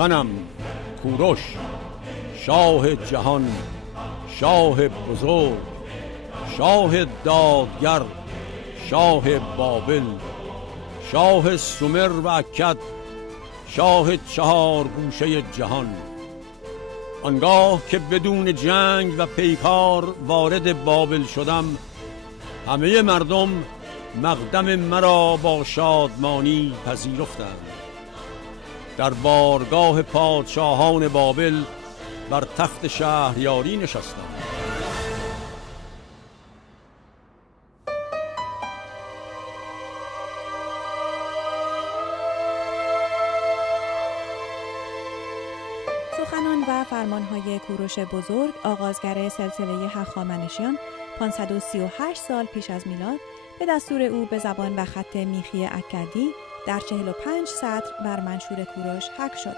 منم کوروش، شاه جهان، شاه بزرگ، شاه دادگر، شاه بابل، شاه سومر و اکد، شاه چهار گوشه جهان. آنگاه که بدون جنگ و پیکار وارد بابل شدم، همه مردم مقدم مرا با شادمانی پذیرفتند. در بارگاه پادشاهان بابل بر تخت شهریاری نشستم. سخنان و فرمانهای کوروش بزرگ، آغازگر سلسله هخامنشیان 538 سال پیش از میلاد، به دستور او به زبان و خط میخی اکدی در 45 سطر بر منشور کوروش حک شد.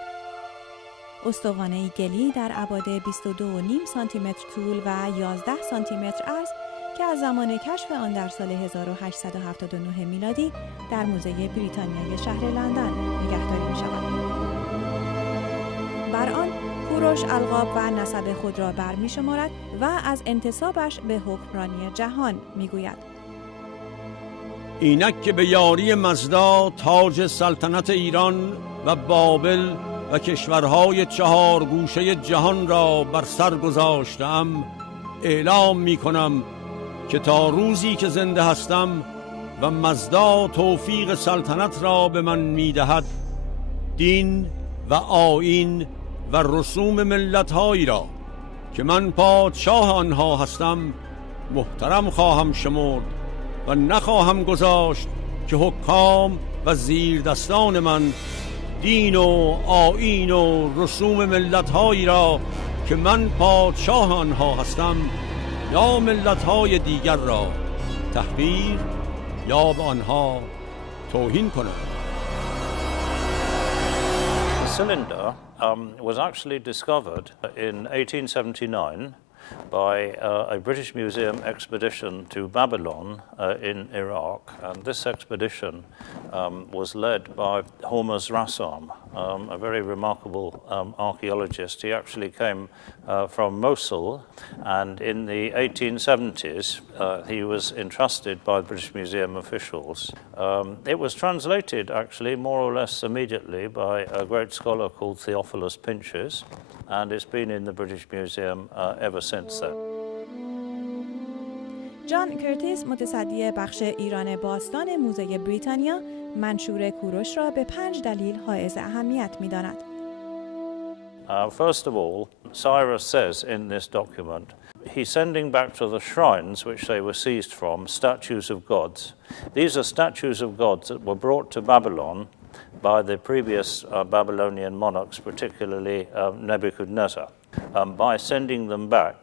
استوانه‌ای گلی در ابعاد 22.5 سانتی متر طول و 11 سانتی متر عرض که از زمان کشف آن در سال 1879 میلادی در موزه بریتانیای شهر لندن نگهداری می‌شود. بر آن کوروش القاب و نسب خود را برمی‌شمارد و از انتسابش به حکمرانی جهان می‌گوید. اینک که به یاری مزدا تاج سلطنت ایران و بابل و کشورهای چهار گوشه جهان را بر سر گذاشتم، اعلام می کنم که تا روزی که زنده هستم و مزدا توفیق سلطنت را به من می دهد، دین و آیین و رسوم ملت‌هایی را که من پادشاه آنها هستم محترم خواهم شمرد و نخواهم گذاشت که حکام و زیردستان من دین و آیین و رسوم ملت‌هایی را که من پادشاه آنها هستم یا ملت‌های دیگر را تحقیر یا به آنها توهین کنند. The cylinder was actually discovered in 1879 by a British Museum expedition to Babylon in Iraq, and this expedition was led by Hormuz Rassam, a very remarkable archaeologist. He actually came from Mosul, and in the 1870s he was entrusted by British Museum officials. It was translated actually more or less immediately by a great scholar called Theophilus Pinches, and it's been in the British Museum ever since then. جان کرتیس، متصدی بخش ایران باستان موزه بریتانیا، منشور کوروش را به 5 دلیل حائز اهمیت می‌داند. First of all, Cyrus says in this document, he's sending back to the shrines which they were seized from statues of gods. These are statues of gods that were brought to Babylon by the previous Babylonian monarchs, particularly Nebuchadnezzar. By sending them back,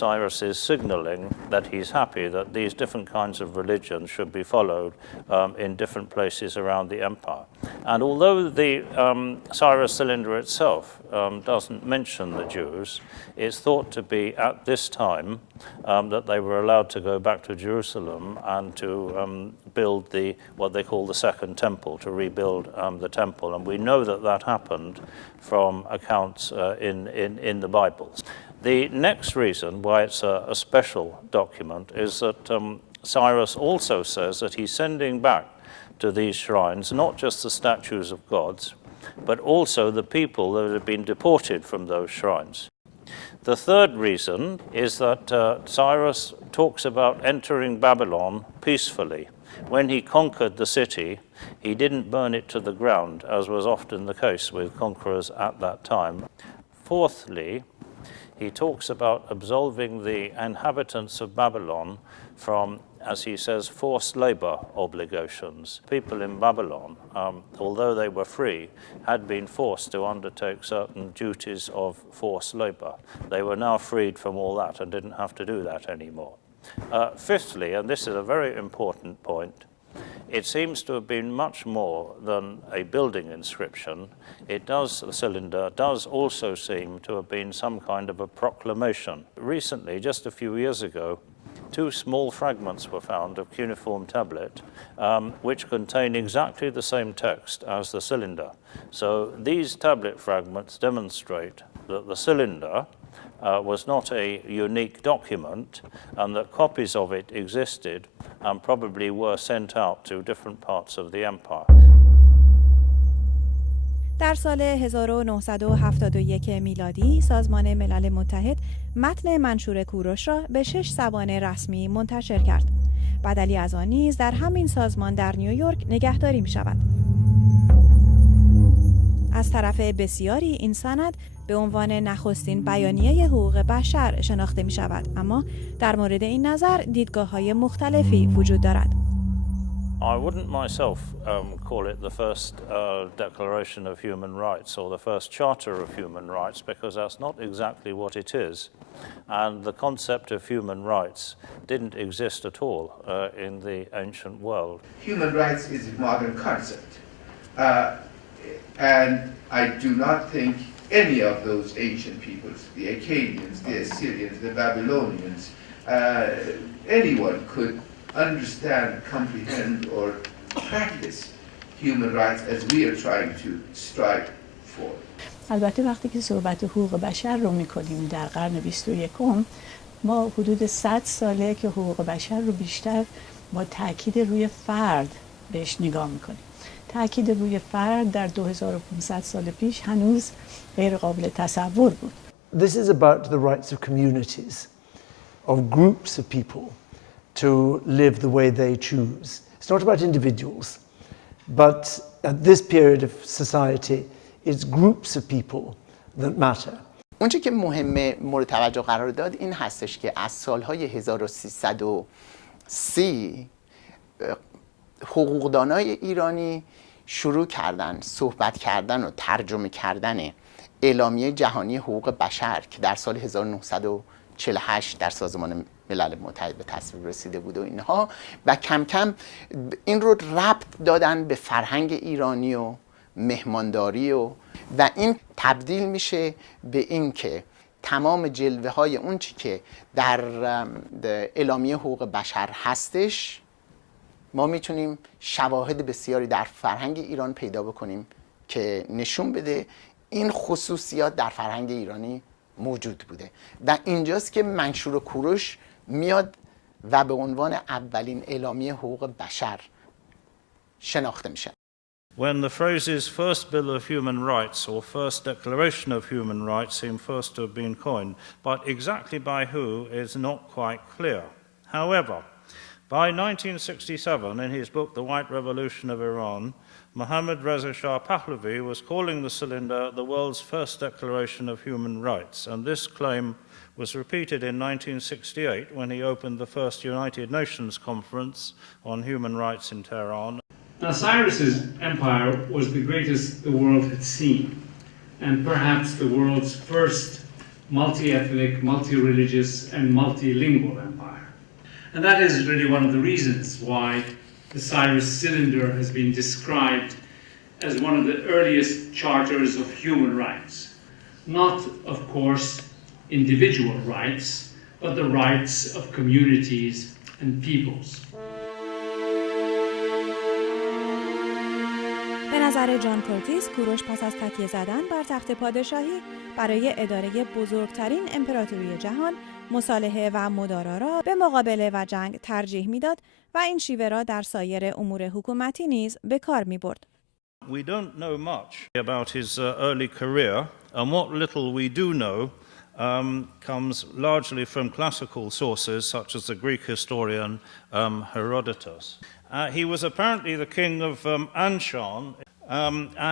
Cyrus is signaling that he's happy that these different kinds of religions should be followed in different places around the empire. And although the Cyrus cylinder itself doesn't mention the Jews, it's thought to be at this time that they were allowed to go back to Jerusalem and to build what they call the Second Temple, to rebuild the temple. And we know that that happened from accounts in the Bibles. The next reason why it's a special document is that Cyrus also says that he's sending back to these shrines not just the statues of gods, but also the people that have been deported from those shrines. The third reason is that Cyrus talks about entering Babylon peacefully. When he conquered the city, he didn't burn it to the ground, as was often the case with conquerors at that time. Fourthly, he talks about absolving the inhabitants of Babylon from, as he says, forced labor obligations. People in Babylon, although they were free, had been forced to undertake certain duties of forced labor. They were now freed from all that and didn't have to do that anymore. Fifthly, and this is a very important point, it seems to have been much more than a building inscription. The cylinder does also seem to have been some kind of a proclamation. Recently, just a few years ago, 2 small fragments were found of cuneiform tablet which contain exactly the same text as the cylinder. So these tablet fragments demonstrate that the cylinder was not a unique document and that copies of it existed and probably were sent out to different parts of the empire. در سال 1971 میلادی سازمان ملل متحد متن منشور کوروش را به 6 زبان رسمی منتشر کرد. بدلی از آن نیز در همین سازمان در نیویورک نگهداری می شود. از طرف بسیاری این سند به عنوان نخستین بیانیه حقوق بشر شناخته می شود، اما در مورد این نظر دیدگاه‌های مختلفی وجود دارد. I wouldn't myself call it the first Declaration of Human Rights or the first Charter of Human Rights, because that's not exactly what it is. And the concept of human rights didn't exist at all in the ancient world. Human rights is a modern concept. And I do not think any of those ancient peoples, the Akkadians, the Assyrians, the Babylonians, anyone could understand, comprehend, or practice human rights as we are trying to strive for. البته وقتی که صحبت حقوق بشر رو می‌کنیم در قرن 21 ما حدود 100 ساله که حقوق بشر رو بیشتر با تاکید روی فرد بهش نگاه می‌کنیم. تاکید روی فرد در 2500 سال پیش هنوز غیر قابل تصور بود. This is about the rights of communities, of groups of people to live the way they choose. It's not about individuals, but at this period of society, it's groups of people that matter. اونچه که مهمه مورد توجه قرار داد این هستش که از سالهای 1330 حقوقدانای ایرانی شروع کردن صحبت کردن و ترجمه کردن اعلامیه جهانی حقوق بشر که در سال 1948 در سازمان ملل متحد به تصویب رسیده بود و اینها، و کم کم این رو ربط دادن به فرهنگ ایرانی و مهمانداری و این تبدیل میشه به این که تمام جلوه های اون چی که در اعلامیه حقوق بشر هستش ما میتونیم شواهد بسیاری در فرهنگ ایران پیدا بکنیم که نشون بده این خصوصیات در فرهنگ ایرانی موجود بوده و اینجاست که منشور کوروش میاد و به عنوان اولین اعلامیه حقوق بشر شناخته میشه. When the phrases First Bill of Human Rights or First Declaration of Human Rights seem first to have been coined, but exactly by who is not quite clear. However, by 1967, in his book The White Revolution of Iran, Mohammad Reza Shah Pahlavi was calling the cylinder the world's first declaration of human rights, and this claim was repeated in 1968 when he opened the first United Nations Conference on Human Rights in Tehran. Now, Cyrus's empire was the greatest the world had seen, and perhaps the world's first multi-ethnic, multi-religious, and multilingual empire. And that is really one of the reasons why the Cyrus cylinder has been described as one of the earliest charters of human rights. Not, of course, individual rights, but the rights of communities and peoples. به نظر جان کورتیس، کوروش پس از تکیه زدن بر تخت پادشاهی برای اداره بزرگترین امپراتوری جهان، مصالحه و مدارا را به مقابله و جنگ ترجیح میداد و این شیوه را در سایر امور حکومتی نیز به کار می‌برد. We don't know much about his early career, and what little we do know comes largely from classical sources such as the Greek historian Herodotus. He was apparently the king of Anshan,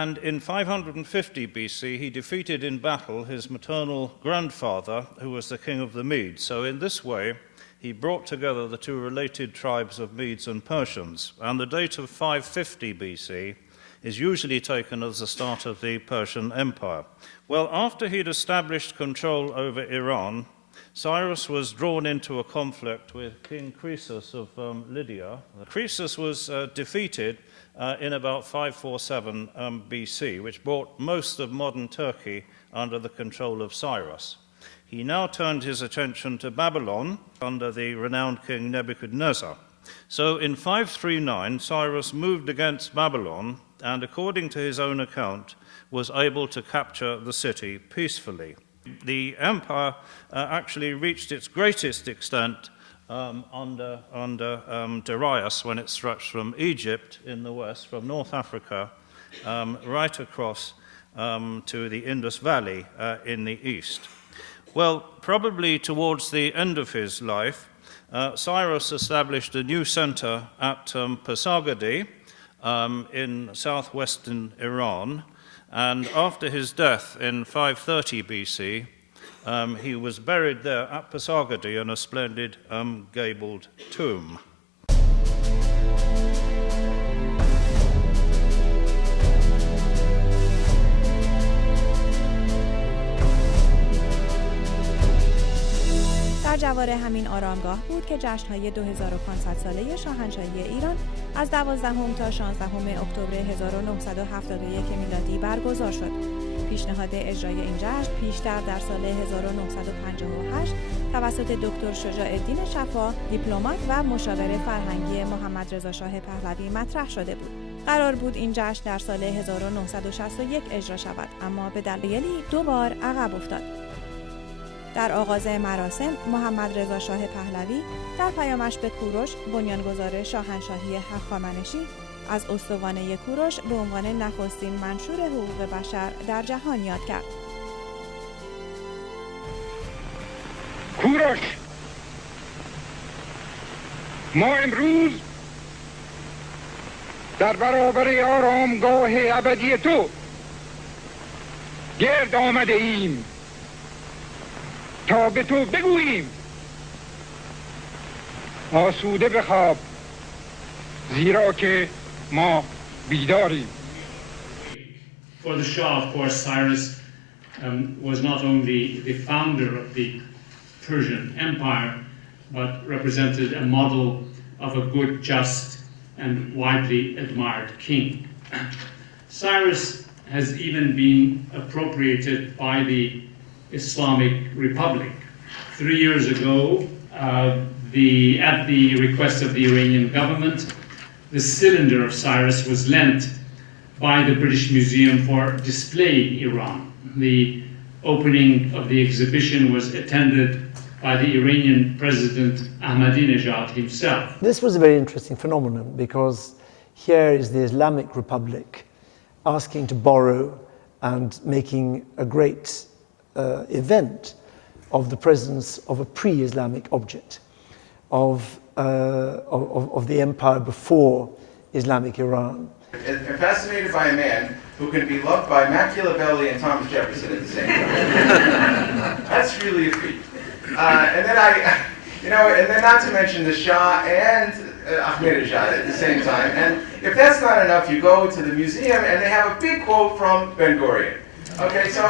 and in 550 BC he defeated in battle his maternal grandfather, who was the king of the Medes. So in this way he brought together the two related tribes of Medes and Persians, and the date of 550 BC is usually taken as the start of the Persian Empire. Well, after he'd established control over Iran, Cyrus was drawn into a conflict with King Croesus of Lydia. Croesus was defeated in about 547 BC, which brought most of modern Turkey under the control of Cyrus. He now turned his attention to Babylon under the renowned king Nebuchadnezzar. So in 539, Cyrus moved against Babylon and, according to his own account, was able to capture the city peacefully. The empire actually reached its greatest extent under Darius, when it stretched from Egypt in the west, from North Africa, right across to the Indus Valley in the east. Well, probably towards the end of his life, Cyrus established a new center at Pásargad in southwestern Iran, and after his death in 530 BC, he was buried there at Pásargad in a splendid gabled tomb. در جوار همین آرامگاه بود که جشن‌های 2500 ساله شاهنشاهی ایران از 12 تا 16 اکتبر 1971 میلادی برگزار شد. پیشنهاد اجرای این جشن پیشتر در سال 1958 توسط دکتر شجاع‌الدین شفا، دیپلمات و مشاور فرهنگی محمد رضا شاه پهلوی مطرح شده بود. قرار بود این جشن در سال 1961 اجرا شود، اما به دلایلی 2 بار عقب افتاد. در آغاز مراسم، محمد رضا شاه پهلوی در پیامش به کوروش، بنیانگذار شاهنشاهی هخامنشی، از استوانه کوروش به عنوان نخستین منشور حقوق بشر در جهان یاد کرد. کوروش، ما امروز در برابر آرامگاه ابدی تو گرد آمده ایم تا به تو بگوییم آسوده بخواب، زیرا که ما بیداریم. For the Shah, of course, Cyrus was not only the founder of the Persian Empire, but represented a model of a good, just, and widely admired king. Cyrus has even been appropriated by the Islamic Republic. 3 years ago, at the request of the Iranian government, the cylinder of Cyrus was lent by the British Museum for displaying Iran. The opening of the exhibition was attended by the Iranian President Ahmadinejad himself. This was a very interesting phenomenon because here is the Islamic Republic asking to borrow and making a great event of the presence of a pre-Islamic object, of the empire before Islamic Iran. I'm fascinated by a man who can be loved by Machiavelli and Thomas Jefferson at the same time. That's really a feat. And then not to mention the Shah and Ahmadinejad at the same time. And if that's not enough, you go to the museum and they have a big quote from Ben Gurion. Okay, so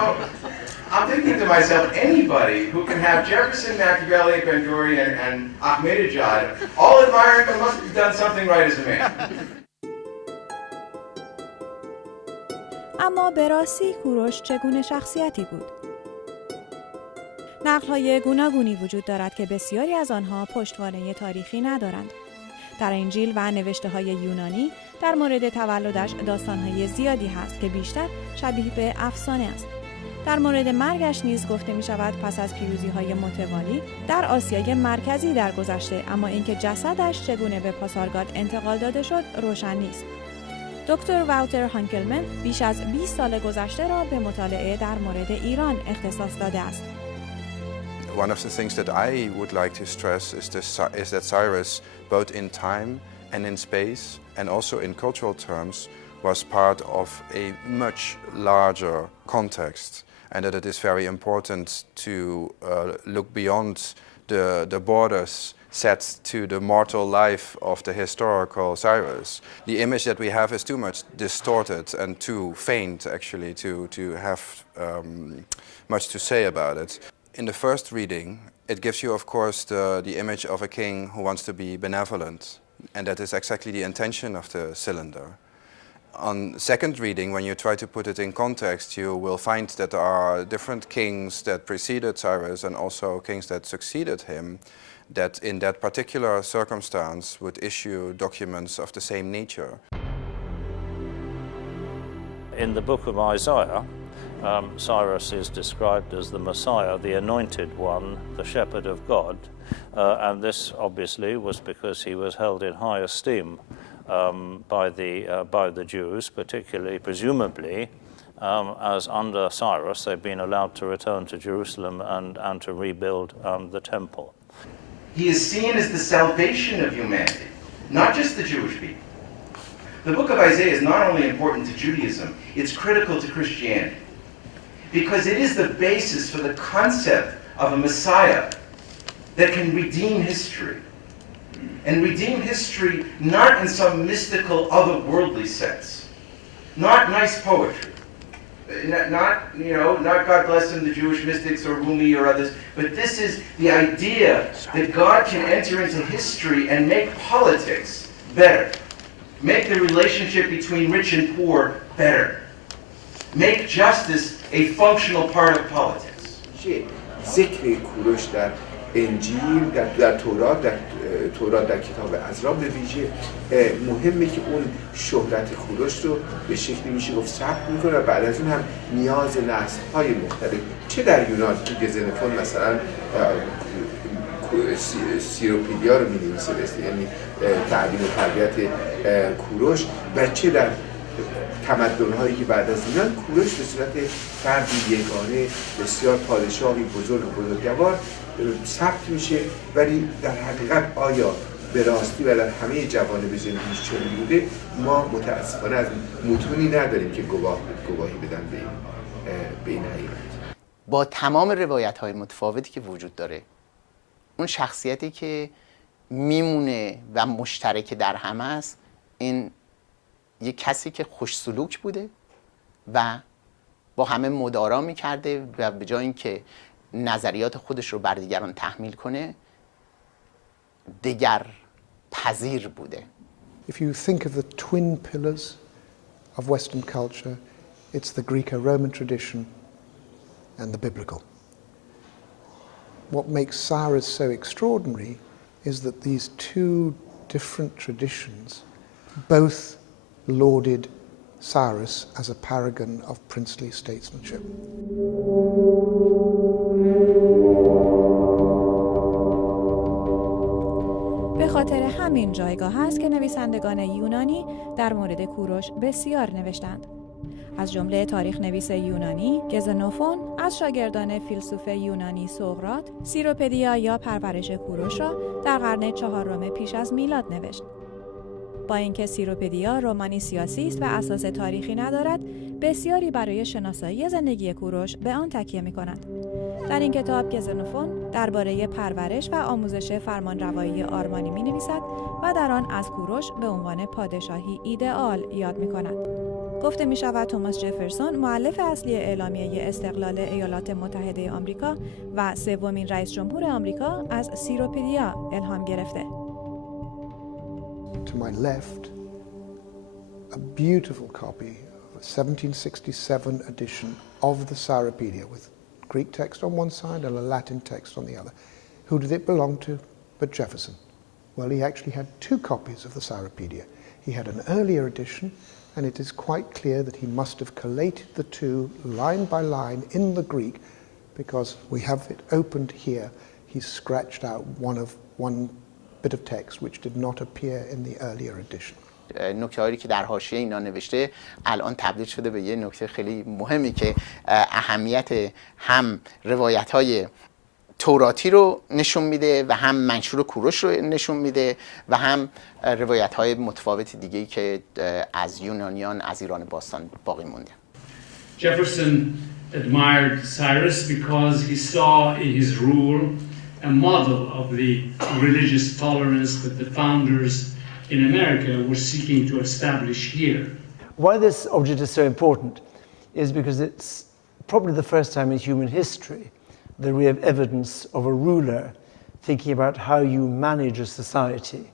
I'm thinking to myself, anybody who can have Jefferson, Machiavelli, Ben Gurion, and Ahmadinejad all admiring him must have done something right as a man. اما به راستی کوروش چگونه شخصیتی بود؟ نقل‌های گوناگونی وجود دارد که بسیاری از آنها پشتوانه تاریخی ندارند. در انجیل و نوشته‌های یونانی در مورد تولدش داستان‌های زیادی هست که بیشتر شبیه به افسانه است. در مورد مرگش نیز گفته می شود پس از پیروزی‌های متوالی در آسیای مرکزی درگذشته، اما اینکه جسدش چگونه به پاسارگاد انتقال داده شد روشن نیست. دکتر واوتر هانکلمن بیش از 20 سال گذشته را به مطالعه در مورد ایران اختصاص داده است. One of the things that I would like to stress is that Cyrus, both in time and in space, and also in cultural terms, was part of a much larger context, and that it is very important to look beyond the borders set to the mortal life of the historical Cyrus. The image that we have is too much distorted and too faint, actually, to have much to say about it. In the first reading, it gives you, of course, the image of a king who wants to be benevolent, and that is exactly the intention of the cylinder. On second reading, when you try to put it in context, you will find that there are different kings that preceded Cyrus and also kings that succeeded him, that in that particular circumstance would issue documents of the same nature. In the book of Isaiah, Cyrus is described as the Messiah, the anointed one, the shepherd of God, and this obviously was because he was held in high esteem by the Jews, particularly, presumably, as under Cyrus they've been allowed to return to Jerusalem and to rebuild the temple. He is seen as the salvation of humanity, not just the Jewish people. The book of Isaiah is not only important to Judaism, it's critical to Christianity, because it is the basis for the concept of a Messiah that can redeem history. And redeem history not in some mystical, otherworldly sense. Not nice poetry. Not God bless them, the Jewish mystics or Rumi or others, but this is the idea that God can enter into history and make politics better. Make the relationship between rich and poor better. Make justice a functional part of politics. ذکر کوروش در انجیل در تورات در کتاب عزرا به ویژه مهمه که اون شهرت کوروش رو به شکلی میشه گفت ثبت میکنه و بعد از اون هم نیاز نسل‌های مختلف چه در یونان تو گزنفون مثلا سیروپیدیا رو می‌نویسه یعنی تعلیم و تربیت کوروش و چه در تمدن‌هایی که بعد از یونان کوروش به صورت فردی یگانه بسیار پادشاهی بزرگ و بزرگوار ثبت میشه ولی در حقیقت آیا به راستی و در همه جوانب زندگیش چنین بوده ما متاسفانه از متونی نداریم که گواهی بدن به این حقیقت. با تمام روایت‌های متفاوتی که وجود داره اون شخصیتی که میمونه و مشترک در همه است این یک کسی که خوش سلوک بوده و با همه مدارا میکرده و به جای اینکه نظریات خودش رو بر دیگران تحمیل کنه دیگر پذیر بوده. If you think of the twin pillars of Western culture, it's the Greco-Roman tradition and the biblical. What makes Cyrus so extraordinary is that these two different traditions both lauded Cyrus as a paragon of princely statesmanship. به خاطر همین جایگاه است که نویسندگان یونانی در مورد کوروش بسیار نوشتند. از جمله تاریخ نویس یونانی گزنوفون از شاگردان فیلسوف یونانی سقراط سیروپدیا یا پرورش کوروش را در قرن 4 پیش از میلاد نوشت. با اینکه سیروپدیا رمانی سیاسی است و اساس تاریخی ندارد، بسیاری برای شناسایی زندگی کوروش به آن تکیه می‌کنند. در این کتاب گزنوفون درباره پرورش و آموزش فرمانروایی آرمانی می‌نویسد و در آن از کوروش به عنوان پادشاهی ایدئال یاد می‌کند. گفته می‌شود توماس جفرسون مؤلف اصلی اعلامیه استقلال ایالات متحده آمریکا و سومین رئیس جمهور آمریکا از سیروپدیا الهام گرفته. To my left, a beautiful copy of a 1767 edition of the Cyropedia with Greek text on one side and a Latin text on the other. Who did it belong to but Jefferson? Well, he actually had two copies of the Cyropedia. He had an earlier edition, and it is quite clear that he must have collated the two line by line in the Greek, because we have it opened here. He scratched out one bit of text which did not appear in the earlier edition. نکته‌هایی که در حاشیه اینا نوشته الان تبدیل شده به یه نکته خیلی مهمی که اهمیت هم روایت‌های توراتی رو نشون میده و هم منشور کوروش رو نشون میده و هم روایت‌های متفاوت دیگه‌ای که از یونانیان از ایران باستان باقی مونده. Jefferson admired Cyrus because he saw in his rule a model of the religious tolerance that the founders in America were seeking to establish here. Why this object is so important is because it's probably the first time in human history that we have evidence of a ruler thinking about how you manage a society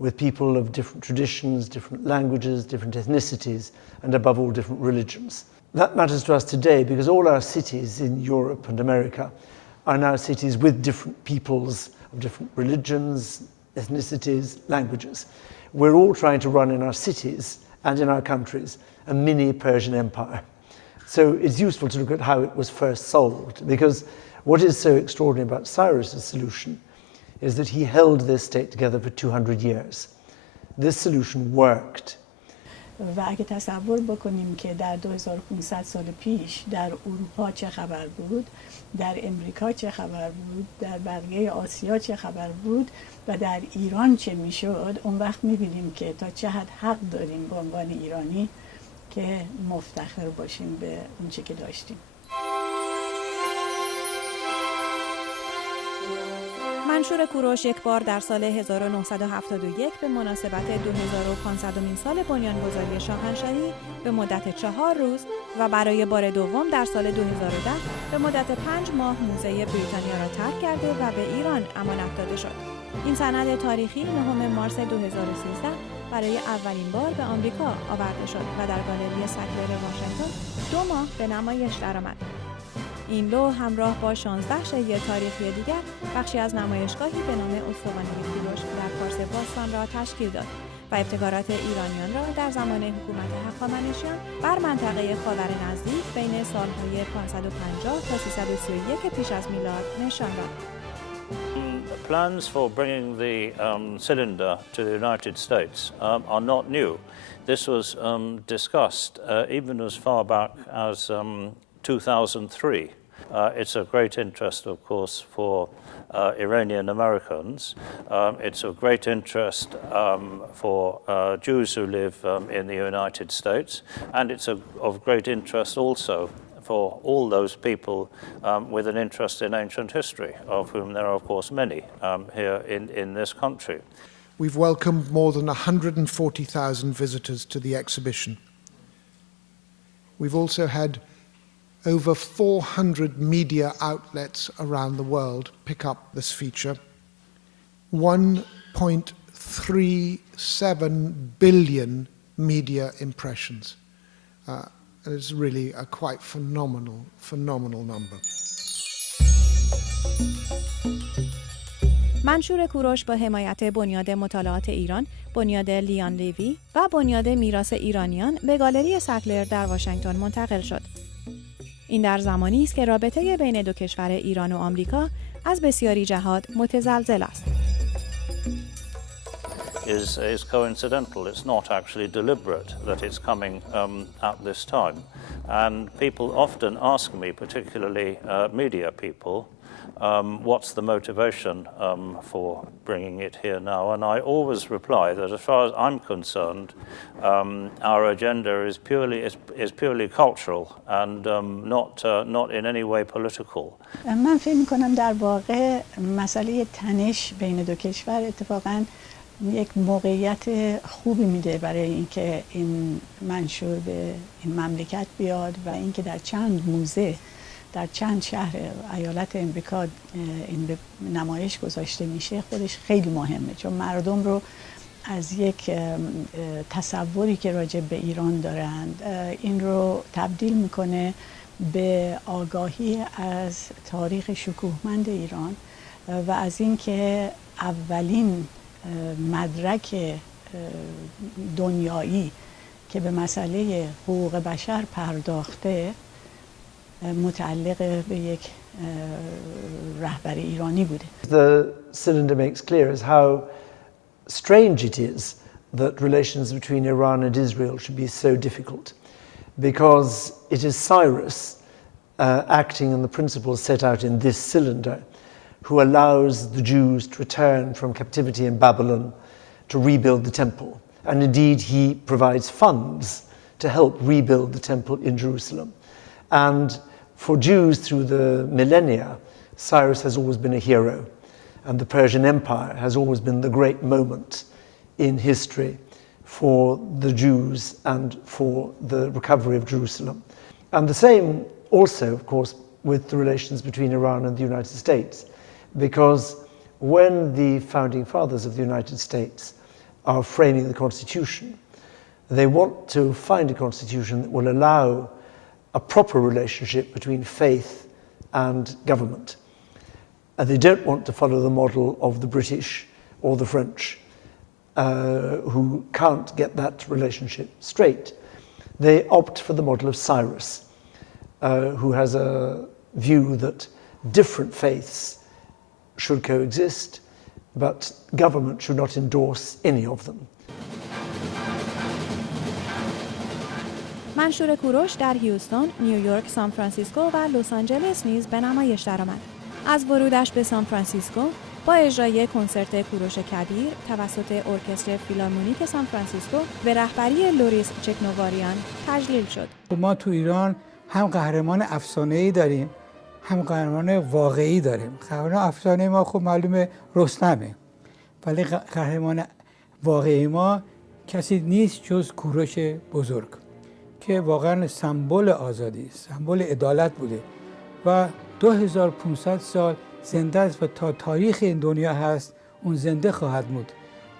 with people of different traditions, different languages, different ethnicities, and above all, different religions. That matters to us today because all our cities in Europe and America are now cities with different peoples of different religions, ethnicities, languages. We're all trying to run in our cities and in our countries a mini Persian empire. So it's useful to look at how it was first solved, because what is so extraordinary about Cyrus's solution is that he held this state together for 200 years. This solution worked. و اگه تصور بکنیم که در 2500 سال پیش در اروپا چه خبر بود، در امریکا چه خبر بود، در بقیه آسیا چه خبر بود و در ایران چه میشد، اون وقت میبینیم که تا چه حد حق داریم به عنوان ایرانی که مفتخر باشیم به اون چه که داشتیم. منشور کوروش یک بار در سال 1971 به مناسبت 2500مین سال بنیانگذاری شاهنشاهی به مدت 4 روز و برای بار دوم در سال 2010 به مدت 5 ماه موزه بریتانیا را ترک کرده و به ایران امانت داده شد. این سند تاریخی 9 مارس 2013 برای اولین بار به آمریکا آورده شد و در گالری سکلر واشنگتن 2 ماه به نمایش درآمد. این لوح همراه با 16 شیء تاریخی دیگر بخشی از نمایشگاهی به نام استوانه کوروش در پارس باستان را تشکیل داد و ابتکارات ایرانیان را در زمان حکومت هخامنشیان بر منطقه خاور نزدیک بین سالهای 550 تا 331 پیش از میلاد نشان داد. Plans for bringing the cylinder to the United States are not new. This was discussed even as far back as 2003. It's of great interest, of course, for Iranian Americans. It's of great interest for Jews who live in the United States, and it's of great interest also for all those people with an interest in ancient history, of whom there are, of course, many here in this country. We've welcomed more than 140,000 visitors to the exhibition. We've also had over 400 media outlets around the world pick up this feature. 1.37 billion media impressions. It's really a quite phenomenal number. منشور کوروش با حمایت بنیاد مطالعات ایران، بنیاد لیان لیوی و بنیاد میراث ایرانیان به گالری سکلر در واشنگتن منتقل شد. این در زمانی است که رابطه بین دو کشور ایران و آمریکا از بسیاری جهات متزلزل است. Is coincidental. It's not actually deliberate that it's coming at this time. And people often ask me, particularly media people, what's the motivation for bringing it here now? And I always reply that as far as I'm concerned, our agenda is purely cultural and not in any way political. من فکر می‌کنم در واقع مسئله تنش بین دو کشور اتفاقاً یک موقعیت خوبی میده برای اینکه این منشور به این مملکت بیاد و اینکه در چند موزه در چند شهر ایالت امریکا این به نمایش گذاشته میشه خودش خیلی مهمه، چون مردم رو از یک تصوری که راجع به ایران دارند این رو تبدیل میکنه به آگاهی از تاریخ شکوهمند ایران و از اینکه اولین مدرک دنیایی که به مسئله حقوق بشر پرداخته متعلق به یک رهبر ایرانی بوده. The cylinder makes clear is how strange it is that relations between Iran and Israel should be so difficult, because it is Cyrus acting on the principles set out in this cylinder who allows the Jews to return from captivity in Babylon to rebuild the temple. And indeed, he provides funds to help rebuild the temple in Jerusalem. And for Jews through the millennia, Cyrus has always been a hero. And the Persian Empire has always been the great moment in history for the Jews and for the recovery of Jerusalem. And the same also, of course, with the relations between Iran and the United States. Because when the founding fathers of the United States are framing the constitution. They want to find a constitution that will allow a proper relationship between faith and government. And they don't want to follow the model of the British or the French, who can't get that relationship straight. They opt for the model of Cyrus, who has a view that different faiths should coexist, but government should not endorse any of them. منشور کوروش در هیوستون، نیویورک، سان فرانسیسکو و لس آنجلس نیز به نمایش درآمد. از ورودش به سان فرانسیسکو با اجرای کنسرت کوروش کبیر توسط ارکستر فیلارمونیک سان فرانسیسکو به رهبری لوریس چکنواریان تجلیل شد. ما تو ایران هم قهرمان افسانه‌ای داریم، هم قهرمان واقعی داریم. قهرمان افسانه ما خب معلومه رستمه، ولی قهرمان واقعی ما کسی نیست جز کوروش بزرگ که واقعا سمبل آزادی، سمبل عدالت بوده و 2500 سال زنده است و تا تاریخ این دنیا هست اون زنده خواهد بود،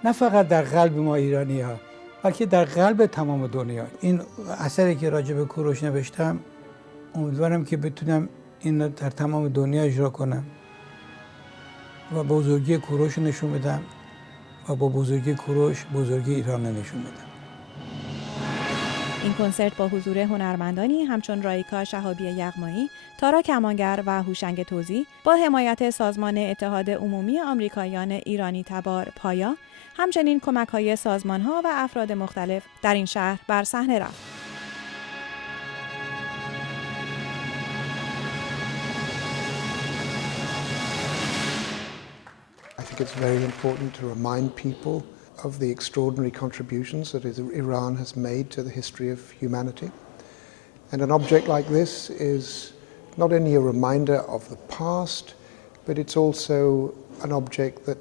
نه فقط در قلب ما ایرانی ها بلکه در قلب تمام دنیا. این اثری که راجع به کوروش نوشتم امیدوارم که بتونم این در تمام دنیا اجرا کنم و بزرگی کوروش نشون بدم و با بزرگی کوروش بزرگی ایران نشون بدم. این کنسرت با حضور هنرمندانی همچون رایکا شهابی یغمایی، تارا کمانگر و هوشنگ توزی با حمایت سازمان اتحاد عمومی آمریکاییان ایرانی تبار پایا، همچنین کمک‌های سازمان‌ها و افراد مختلف در این شهر بر صحنه رفت. I think it's very important to remind people of the extraordinary contributions that Iran has made to the history of humanity. And an object like this is not only a reminder of the past, but it's also an object that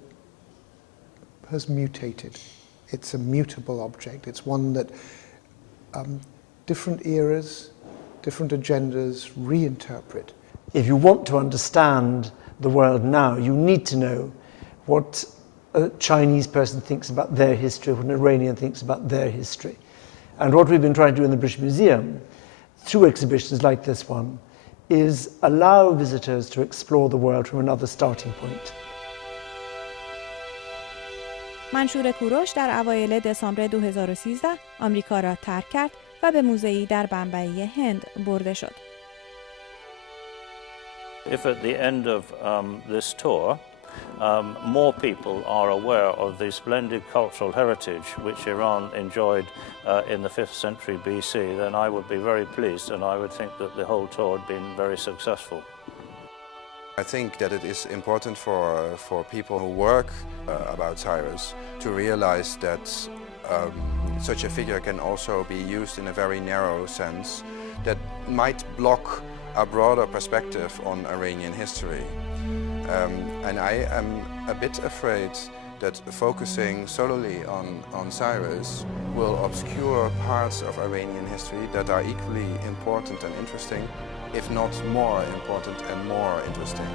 has mutated. It's a mutable object. It's one that different eras, different agendas reinterpret. If you want to understand the world now, you need to know what a Chinese person thinks about their history, what an Iranian thinks about their history. And what we've been trying to do in the British Museum, through exhibitions like this one, is allow visitors to explore the world from another starting point. منشور کوروش در اوایل دسامبر 2013 آمریکا را ترک کرد و به موزه‌ای در بمبئی هند برده شد. If at the end of this tour more people are aware of the splendid cultural heritage which Iran enjoyed in the 5th century BC, then I would be very pleased and I would think that the whole tour had been very successful. I think that it is important for people who work about Cyrus to realize that such a figure can also be used in a very narrow sense that might block a broader perspective on Iranian history. And I am a bit afraid that focusing solely on Cyrus will obscure parts of Iranian history that are equally important and interesting, if not more important and more interesting.